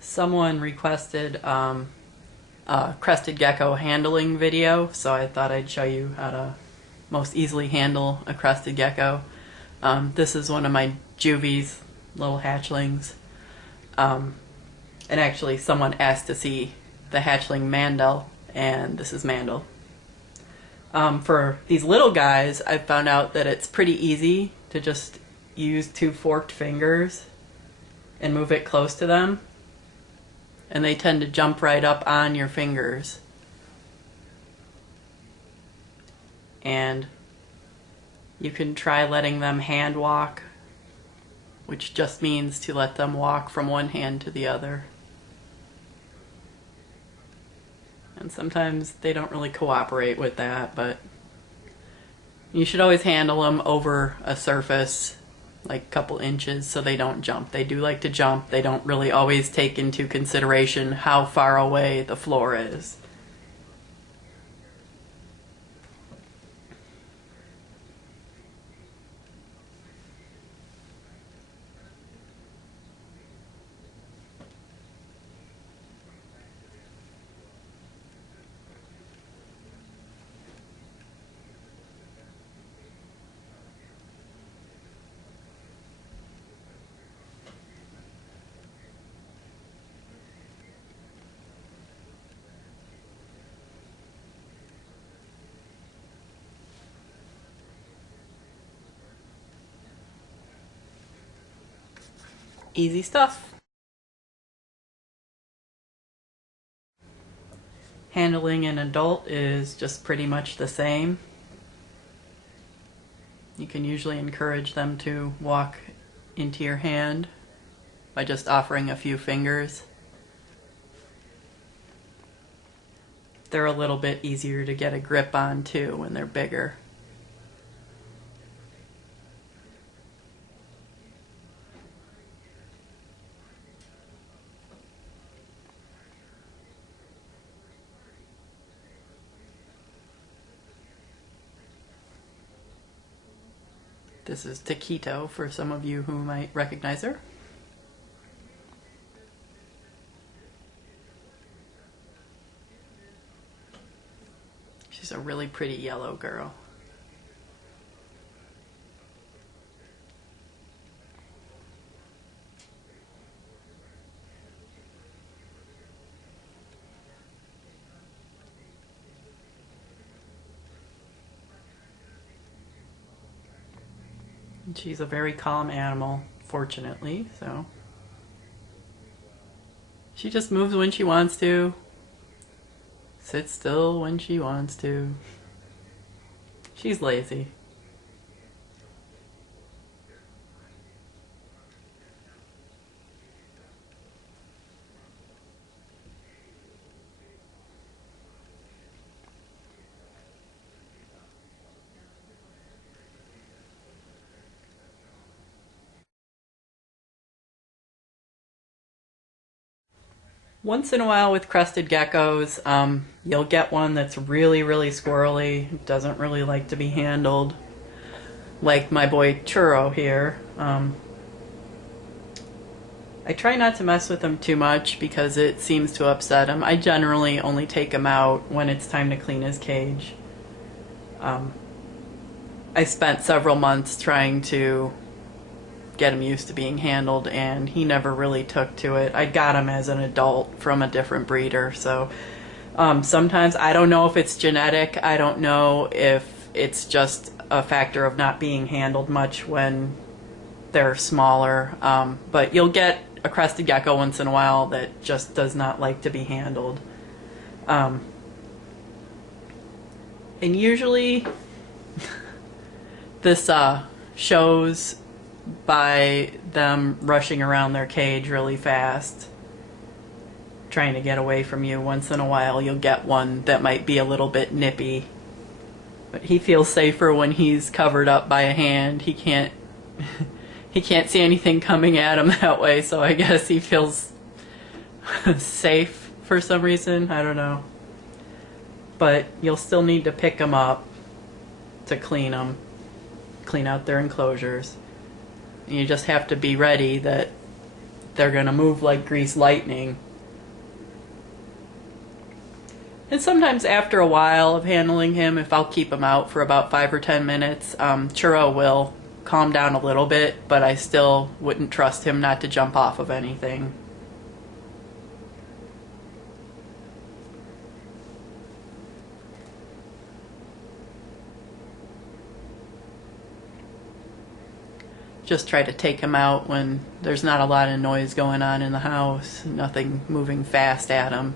Someone requested a crested gecko handling video, so I thought I'd show you how to most easily handle a crested gecko. This is one of my juvies, little hatchlings. And actually someone asked to see the hatchling Mandel, and this is Mandel. For these little guys, I've found out that it's pretty easy to just use two forked fingers and move it close to them, and they tend to jump right up on your fingers. And you can try letting them hand walk, which just means to let them walk from one hand to the other. And sometimes they don't really cooperate with that, but you should always handle them over a surface, like a couple inches, so they don't jump. They do like to jump. They don't really always take into consideration how far away the floor is. Easy stuff. Handling an adult is just pretty much the same. You can usually encourage them to walk into your hand by just offering a few fingers. They're a little bit easier to get a grip on too when they're bigger. This is Taquito for some of you who might recognize her. She's a really pretty yellow girl. She's a very calm animal, fortunately, so she just moves when she wants to, sits still when she wants to. She's lazy. Once in a while with crested geckos, you'll get one that's really squirrely, doesn't really like to be handled, like my boy Churro here. I try not to mess with him too much because it seems to upset him. I generally only take him out when it's time to clean his cage. I spent several months trying to get him used to being handled, and he never really took to it. I got him as an adult from a different breeder, so sometimes I don't know if it's genetic. I don't know if it's just a factor of not being handled much when they're smaller, but you'll get a crested gecko once in a while that just does not like to be handled. And usually this shows by them rushing around their cage really fast, trying to get away from you. Once in a while you'll get one that might be a little bit nippy, but he feels safer when he's covered up by a hand. He can't see anything coming at him that way, so I guess he feels safe for some reason. I don't know. But you'll still need to pick them up to clean them, clean out their enclosures. You just have to be ready that they're going to move like greased lightning. And sometimes after a while of handling him, if I'll keep him out for about 5 or 10 minutes, Churro will calm down a little bit, but I still wouldn't trust him not to jump off of anything. Just try to take him out when there's not a lot of noise going on in the house, nothing moving fast at him.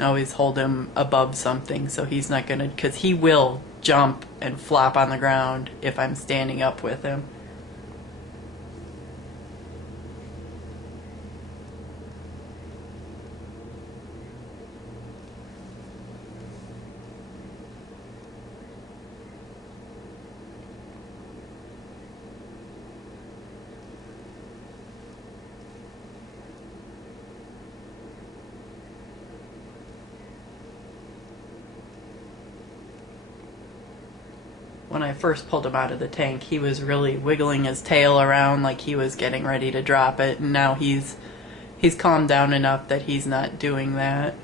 Always hold him above something so he's not gonna, because he will jump and flop on the ground if I'm standing up with him. When I first pulled him out of the tank, he was really wiggling his tail around like he was getting ready to drop it, and now he's calmed down enough that he's not doing that.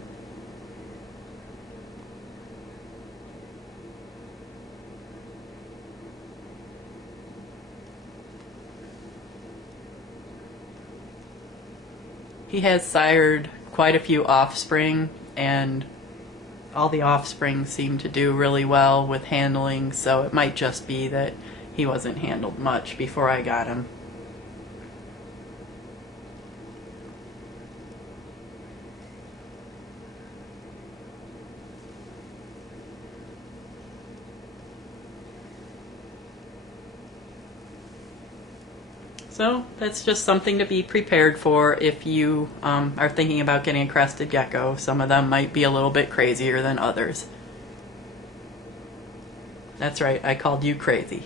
He has sired quite a few offspring, and all the offspring seem to do really well with handling, so it might just be that he wasn't handled much before I got him. So that's just something to be prepared for if you are thinking about getting a crested gecko. Some of them might be a little bit crazier than others. That's right, I called you crazy.